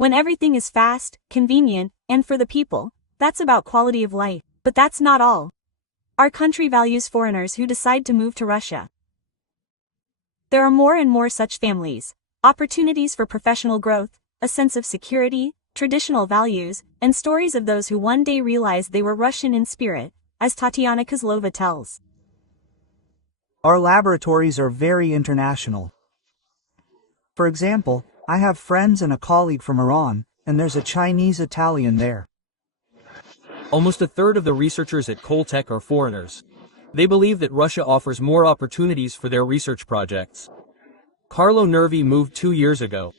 When everything is fast, convenient, and for the people, that's about quality of life. But that's not all. Our country values foreigners who decide to move to Russia. There are more and more such families, opportunities for professional growth, a sense of security, traditional values, and stories of those who one day realized they were Russian in spirit, as Tatiana Kozlova tells. Our laboratories are very international. For example, I have friends and a colleague from Iran, and there's a Chinese Italian there. Almost a third of the researchers at Coltech are foreigners. They believe that Russia offers more opportunities for their research projects. Carlo Nervi moved 2 years ago.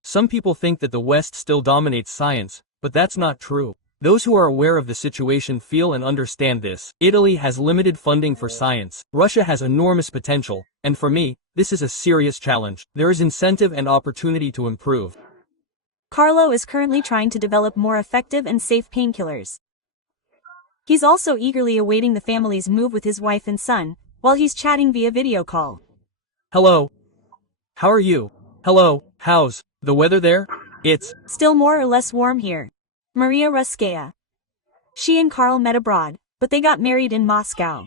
Some people think that the West still dominates science, but that's not true. Those who are aware of the situation feel and understand this. Italy has limited funding for science. Russia has enormous potential, and for me, this is a serious challenge. There is incentive and opportunity to improve. Carlo is currently trying to develop more effective and safe painkillers. He's also eagerly awaiting the family's move with his wife and son, while he's chatting via video call. Hello. How are you? Hello, how's the weather there? It's still more or less warm here. Maria Ruskaya. She and Carl met abroad, but they got married in Moscow.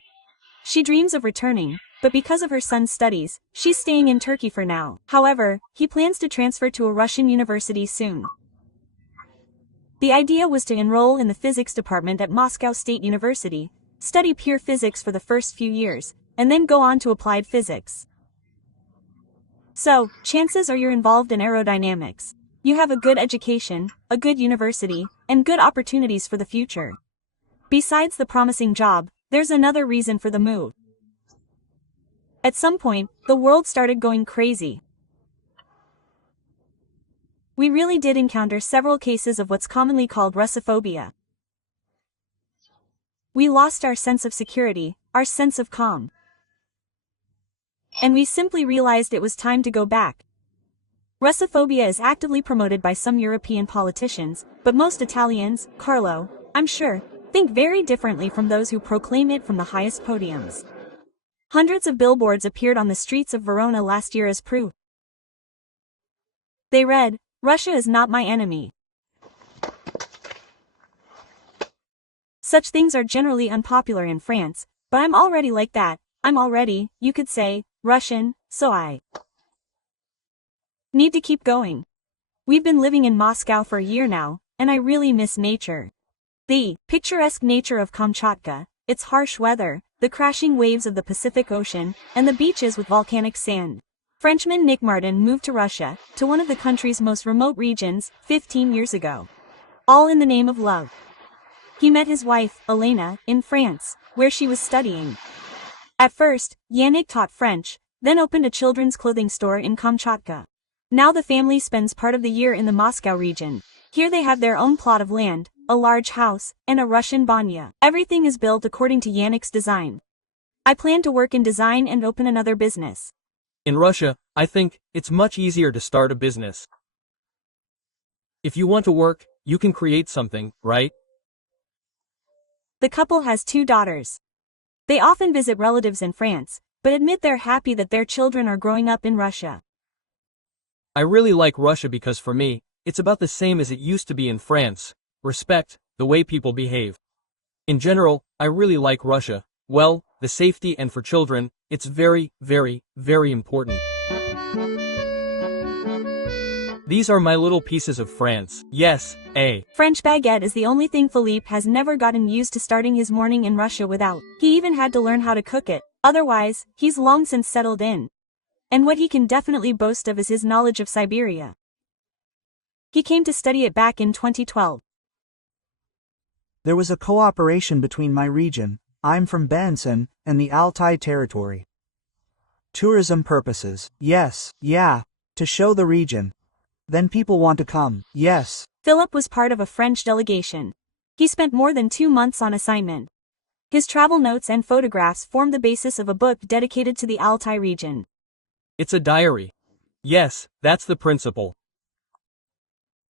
She dreams of returning, but because of her son's studies, she's staying in Turkey for now. However, he plans to transfer to a Russian university soon. The idea was to enroll in the physics department at Moscow State University, study pure physics for the first few years, and then go on to applied physics. So, chances are you're involved in aerodynamics. You have a good education, a good university, and good opportunities for the future. Besides the promising job, there's another reason for the move. At some point, the world started going crazy. We really did encounter several cases of what's commonly called Russophobia. We lost our sense of security, our sense of calm. And we simply realized it was time to go back. Russophobia is actively promoted by some European politicians, but most Italians, Carlo, I'm sure, think very differently from those who proclaim it from the highest podiums. Hundreds of billboards appeared on the streets of Verona last year as proof. They read, "Russia is not my enemy." Such things are generally unpopular in France, but I'm already like that. I'm already, you could say, Russian, so I need to keep going. We've been living in Moscow for a year now, and I really miss nature. The picturesque nature of Kamchatka, its harsh weather, the crashing waves of the Pacific Ocean, and the beaches with volcanic sand. Frenchman Nick Martin moved to Russia, to one of the country's most remote regions, 15 years ago. All in the name of love. He met his wife, Elena, in France, where she was studying. At first, Yannick taught French, then opened a children's clothing store in Kamchatka. Now the family spends part of the year in the Moscow region. Here they have their own plot of land, a large house, and a Russian banya. Everything is built according to Yannick's design. I plan to work in design and open another business. In Russia, I think, it's much easier to start a business. If you want to work, you can create something, right? The couple has 2 daughters. They often visit relatives in France, but admit they're happy that their children are growing up in Russia. I really like Russia because for me, it's about the same as it used to be in France. Respect, the way people behave. In general, I really like Russia. Well, the safety and for children, it's very, very, very important. These are my little pieces of France. Yes, a French baguette is the only thing Philippe has never gotten used to starting his morning in Russia without. He even had to learn how to cook it. Otherwise, he's long since settled in. And what he can definitely boast of is his knowledge of Siberia. He came to study it back in 2012. There was a cooperation between my region, I'm from Benson, and the Altai territory. Tourism purposes, yes, yeah, to show the region. Then people want to come, yes. Philip was part of a French delegation. He spent more than 2 months on assignment. His travel notes and photographs formed the basis of a book dedicated to the Altai region. It's a diary. Yes, that's the principle.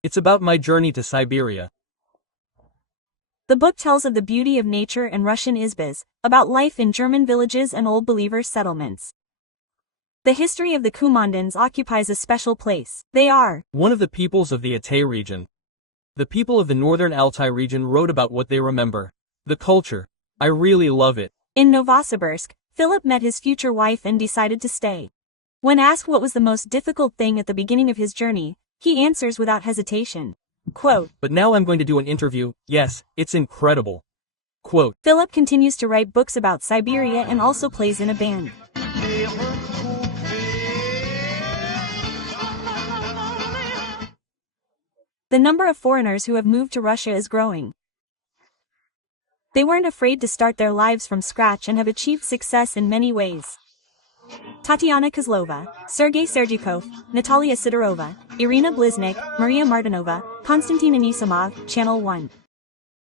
It's about my journey to Siberia. The book tells of the beauty of nature and Russian izbas, about life in German villages and Old Believer settlements. The history of the Kumandans occupies a special place. They are one of the peoples of the Altai region. The people of the northern Altai region wrote about what they remember. The culture. I really love it. In Novosibirsk, Philip met his future wife and decided to stay. When asked what was the most difficult thing at the beginning of his journey, he answers without hesitation. Quote, "But now I'm going to do an interview. Yes, it's incredible." Quote, Philip continues to write books about Siberia and also plays in a band. The number of foreigners who have moved to Russia is growing. They weren't afraid to start their lives from scratch and have achieved success in many ways. Tatiana Kozlova, Sergei Serdyukov, Natalia Sidorova, Irina Bliznik, Maria Martinova, Konstantin Anisimov, Channel 1.